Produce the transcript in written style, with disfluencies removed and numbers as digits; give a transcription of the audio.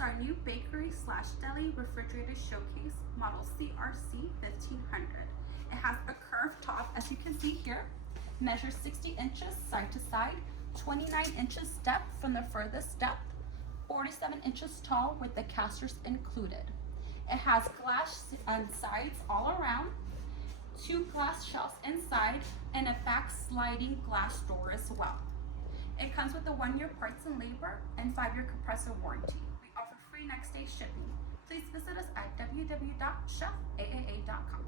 is our new bakery slash deli refrigerated showcase, model CRC-1500. It has a curved top, as you can see here, measures 60 inches side to side, 29 inches depth from the furthest depth, 47 inches tall with the casters included. It has glass on sides all around, 2 glass shelves inside, and a back sliding glass door as well. It comes with a 1-year parts and labor and 5-year compressor warranty. We offer free next day shipping. Please visit us at www.chefaaa.com.